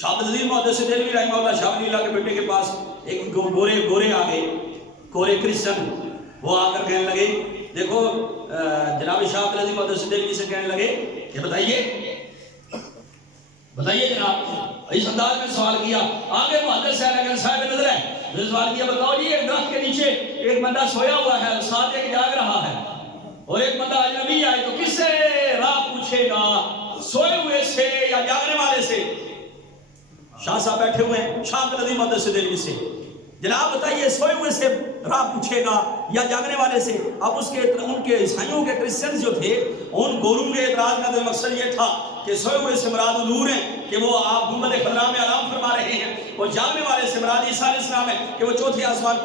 شاہ عبد العزیز محدث دہلوی رحمہ اللہ شاہ ولی اللہ کے بیٹے کے پاس ایک گورے آ گئے، گورے کرسچن، وہ آ کر کہنے لگے دیکھو جناب شاہ عبد العزیز محدث دہلوی سے کہنے لگے کہ بتائیے جناب، اس انداز میں سوال کیا۔ آگے محدث صاحب نظر ہے، سوال کیا بتاؤ جی ایک درخت کے نیچے ایک بندہ سویا ہوا ہے، ساتھ ایک جاگ رہا ہے، اور ایک بندہ اجنبی آئے تو کس سے راہ پوچھے گا، سوئے ہوئے سے یا جاگنے والے سے؟ شاہ صاحب بیٹھے ہوئے ہیں شاہ عبد العزیز محدث دہلوی سے، جناب بتائیے سوئے ہوئے سے راہ پوچھے گا یا جاگنے والے سے؟ اب ان کے عیسائیوں کے کرسچنز جو تھے، ان گوروں کے اعتراض کا مقصد یہ تھا کہ سوئے ہوئے سے مراد حضور ہیں کہ وہ آپ گنبد خضراء میں آرام فرما رہے ہیں، اور جاگنے والے سے مراد عیسیٰ علیہ السلام ہے کہ وہ چوتھے آسمان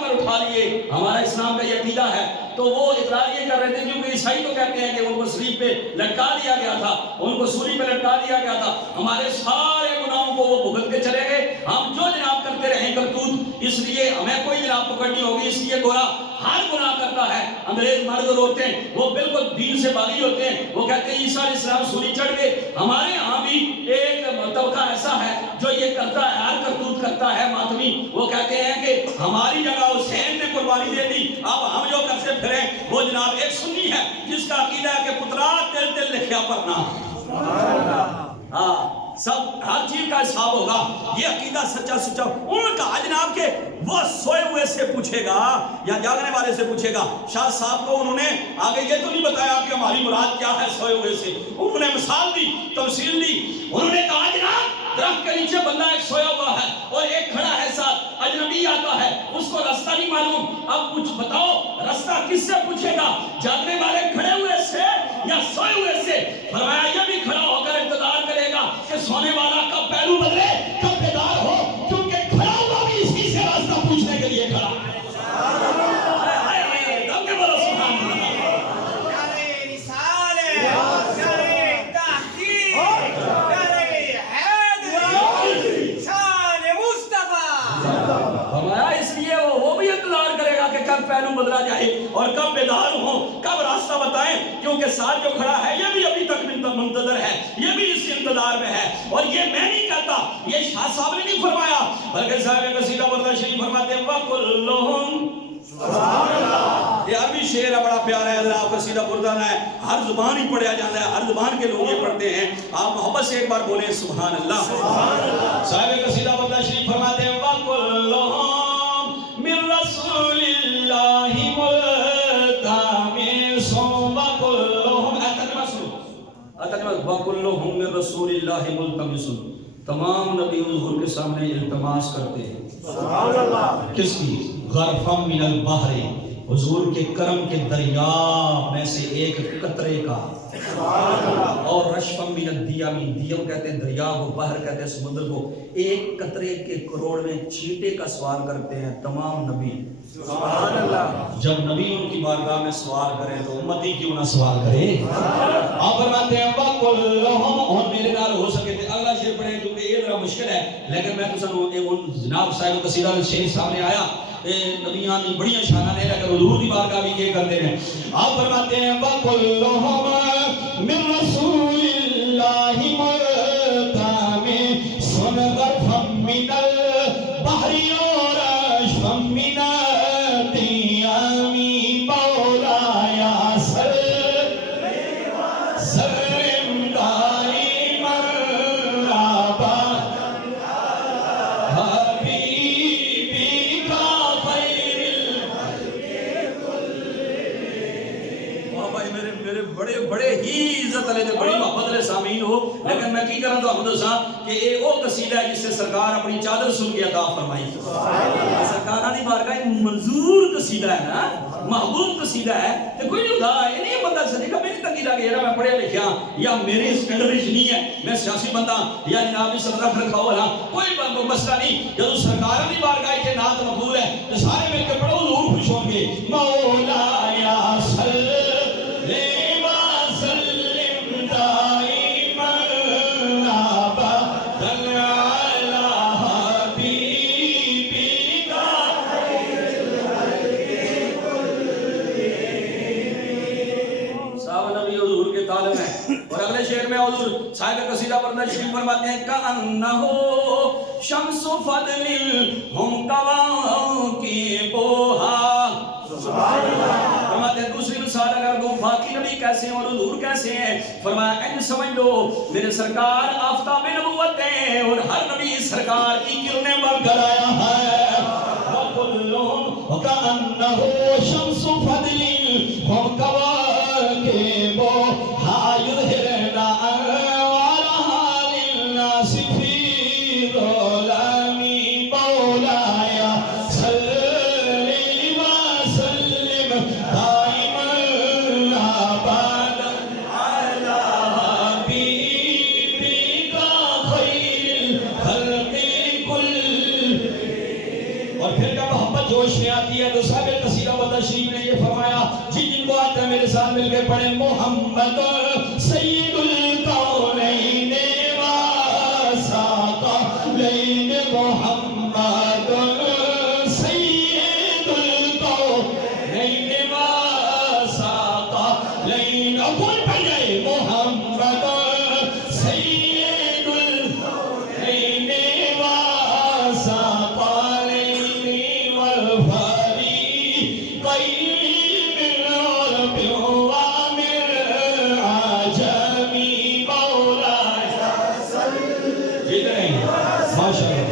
پر اٹھا لیے۔ ہمارا اسلام کا یہ عقیدہ ہے۔ تو وہ اقرار یہ کر رہے تھے کیونکہ عیسائی تو کہتے ہیں کہ ان کو صلیب پہ لٹکا دیا گیا تھا، ان کو سولی پہ لٹکا دیا گیا تھا، ہمارے سارے گناہوں کو وہ بھگت کے چلے گئے، ہم جو جناب کرتے رہیں کرتوت، اس لیے ہمیں کوئی جناب پکڑنی ہوگی۔ اس لیے گورا ہر گناہ کرتا ہے۔ انگریز مرد اور عورتیں وہ بالکل دین سے باغی ہوتے ہیں، وہ کہتے ہیں عیسیٰ علیہ السلام سولی چڑھ گئے۔ ہمارے ہاں بھی ایک طبقہ ایسا ہے جو یہ کرتا ہے، ہر کرتوت کرتا ہے ماتمی، وہ کہتے ہیں کہ ہماری جگہ حسین نے قربانی دے دی، اب ہم جو کرتے پھریں وہ جناب ایک سنی ہے جس کا عقیدہ ہے کہ پترا تل تل لکھیا پڑنا، سب ہر چیز کا حساب ہوگا۔ یہ عقیدہ سچا ان کا جناب کہ وہ سوئے ہوئے سے پوچھے گا یا جاگنے والے سے پوچھے گا۔ شاہ صاحب کو انہوں نے آگے یہ تو نہیں بتایا کہ ہماری مراد کیا ہے سوئے ہوئے سے، انہوں نے مثال دی، تفصیل دی۔ انہوں نے کہا جناب درخت کے نیچے بندہ ایک سویا ہوا ہے اور ایک کھڑا ہے ساتھ، اجنبی آتا ہے، اس کو راستہ نہیں معلوم، اب کچھ بتاؤ راستہ کس سے پوچھے گا، جاگنے والے کھڑے ہوئے سے یا سوئے ہوئے سے؟ فرمایا یہ بھی کھڑا ہو کر انتظار کرے گا کہ سونے والا کب پہلو بدلے، کب بیدار ہو، کیونکہ کھڑا ہوا بھی اسی سے راستہ پوچھنے کے لیے کھڑا ہے۔ کب پہلو بدلا جائے اور کب بیدار ہوں، کب راستہ بتائیں، کیونکہ ساتھ جو کھڑا ہے یہ بھی ابھی تک منتظر ہے، یہ بھی اسی انتظار میں ہے۔ اور یہ میں نہیں کہتا، یہ شاہ صاحب نے نہیں فرمایا، بلکہ صاحب قصیدہ بردہ شریف فرماتے ہیں وَكُلُّهُمْ سبحان اللہ۔ یہ عربی شعر ہے، بڑا پیارا ہے، اگر آپ قصیدہ بردہ ہے ہر زبان ہی پڑھیا جاتا ہے، ہر زبان کے لوگ یہ پڑھتے ہیں، آپ محبت سے ایک بار بولیں سبحان اللہ۔ صاحب قصیدہ بردہ شریف فرماتے ہیں وَكُلُّهُمْ من رسول اللہ ملتمسون وَكُلُّهُمْ من رسول اللہ ملتمسون، تمام نبی حضور کے سامنے التماس کرتے ہیں۔ سبحان اللہ۔ کس کی؟ غرفم من البحر، حضور کے کرم کے دریا میں سے ایک قطرے کا، اور رشفم من الدیم، دیم کہتے ہیں دریا کو، بحر کہتے ہیں سمندر کو، ایک قطرے کے کروڑ میں چیٹے کا سوال کرتے ہیں تمام نبی۔ سبحان اللہ۔ جب نبی ان کی بارگاہ میں سوال کریں تو امتی کیوں نہ سوال کرے؟ آپ فرماتے ہیں وَكُلُّهُمْ، اور میرے نال ہو سکے تھے اگلا شعر پڑھیں کیونکہ یہ ذرا مشکل ہے، لیکن میں تو سنوں جناب صاحب قصیدہ شعر سامنے آیا، نبیاں نے بڑی شانہ نے لیکن حضور کی بارگاہ بھی یہ کرتے ہیں۔ آپ فرماتے ہیں وَكُلُّهُمْ من رسول اللہ ملتمسون غرفم من البحر ورشفم من الدیم مولایا سلم دائما ابدا حبیبی کا خیر میرے بڑے ہی عزت والے تے بڑی محبت والے سامعین ہو، لیکن میں کی کراں تانوں دساں کہ یہ وہ قصیدہ ہے جس سے سرکار اپنی چادر سن کے عطا فرمائی۔ سرکار دی بارگاہ منظور قصیدہ ہے نا، محبوب قصیدہ ہے، تے کوئی نہیں ہوتا یہ نہیں بندہ سنے گا میری تنگی لگے یار میں پڑھیا لکھیا یا میرے اسٹینڈرڈ نہیں ہے، میں سیاسی بندہ یا جناب صدر رکھ رکھا والا، کوئی مسئلہ نہیں۔ جب سرکار دی بارگاہ کے نعت مقبول ہے تو سارے مل کے پڑھو حضور خوش ہوں گے۔ مولایا صاحب قصیدہ بردہ تشریف فرماتے ہیں کأنہو شمس فضل ہم کواکبھا فرماتے ہیں دوسری مثال اگر دو باقی نبی کیسے ہیں اور حضور کیسے ہیں فرمایا ان سمجھ لو میرے سرکار آفتاب نبوت ہیں اور ہر نبی سرکار کی کرنیں بن کر آیا ہے وَكُلُّهُمْ وَكَأَنَّهُ شَمْسُ فَضْلٍ هُمْ كَوَاكِبُهَا يُظْهِرْنَ أَنْوَارَهَا لِلنَّاسِ فِي ظُلَامِ مَوْلَايَ صَلِّ وَسَلِّمْ دَائِمًا أَبَدًا عَلَى حبيبك خير الخلق كلهم اور پھر جب محبت جوش میں آتی ہے تو صاحب قصیدہ و تشریف نے یہ فرمایا جن کو آتا ہے میرے ساتھ مل کے پڑھیں محمد سید الکونین وثاقلین محمد سید الکونین وثاقلین اور کون پڑھ جائے محمد سید الکونین وثاقلین والفریقین من عرب ومن عجم مولاي جی نہیں ماشاءاللہ